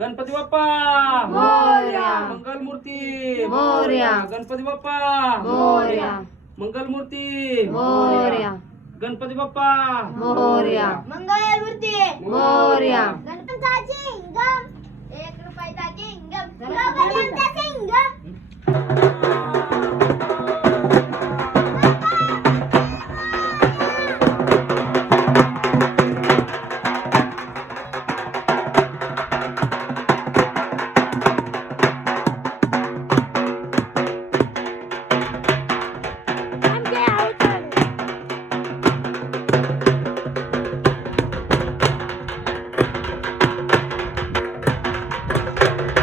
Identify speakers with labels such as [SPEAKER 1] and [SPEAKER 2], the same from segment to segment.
[SPEAKER 1] गणपती बाप्पा!
[SPEAKER 2] मोरया.
[SPEAKER 1] मंगलमूर्ती!
[SPEAKER 2] मोरया.
[SPEAKER 1] गणपती बाप्पा!
[SPEAKER 2] मोरया!
[SPEAKER 1] मंगलमूर्ती!
[SPEAKER 2] मोरया!
[SPEAKER 1] गणपती बाप्पा!
[SPEAKER 2] मोरया!
[SPEAKER 3] मंगळमूर्ती
[SPEAKER 2] मोरया!
[SPEAKER 3] गणपतीचा
[SPEAKER 1] color.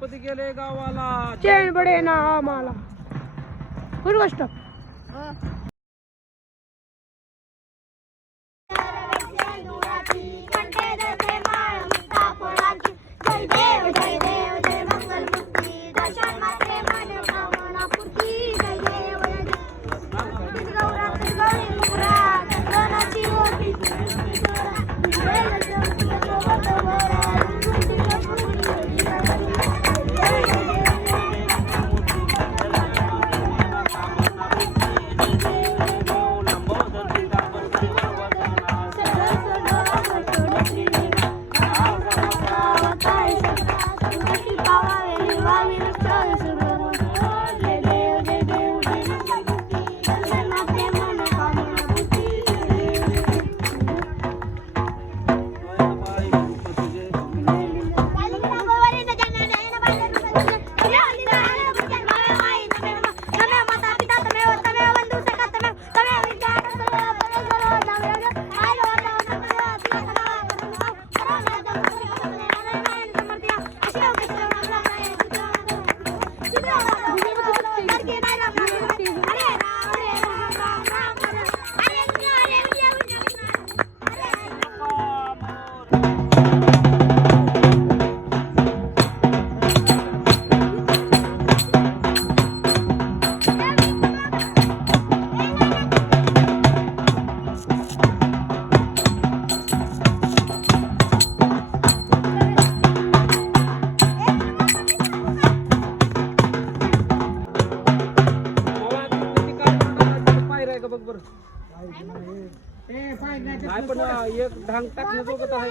[SPEAKER 1] गणपती गेले गावाला.
[SPEAKER 2] चैन बडे ना आम्हाला. कुठ गोष्ट.
[SPEAKER 1] नाही पण एक ढांग टाकण्याजोगत आहे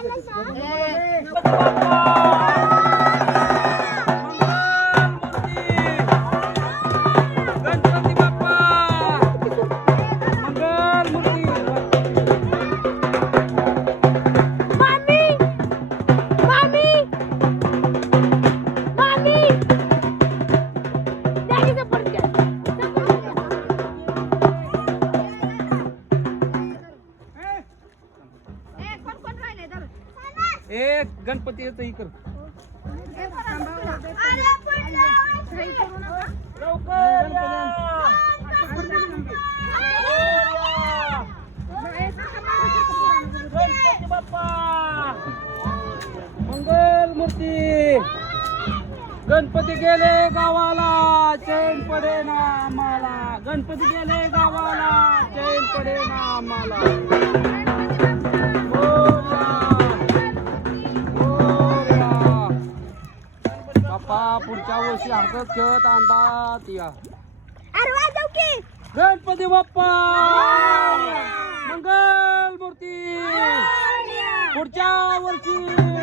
[SPEAKER 1] ए गणपती येतं इकडं लवकर या. गणपती बाप्पा गणपती गेले गावाला चैन पडे ना आम्हाला. गणपती गेले गावाला चैन पडे ना आम्हाला. पुढच्या वर्षी हसत खेळत आणतात या. गणपती बाप्पा! मंगल मूर्ती पुढच्या वर्षी!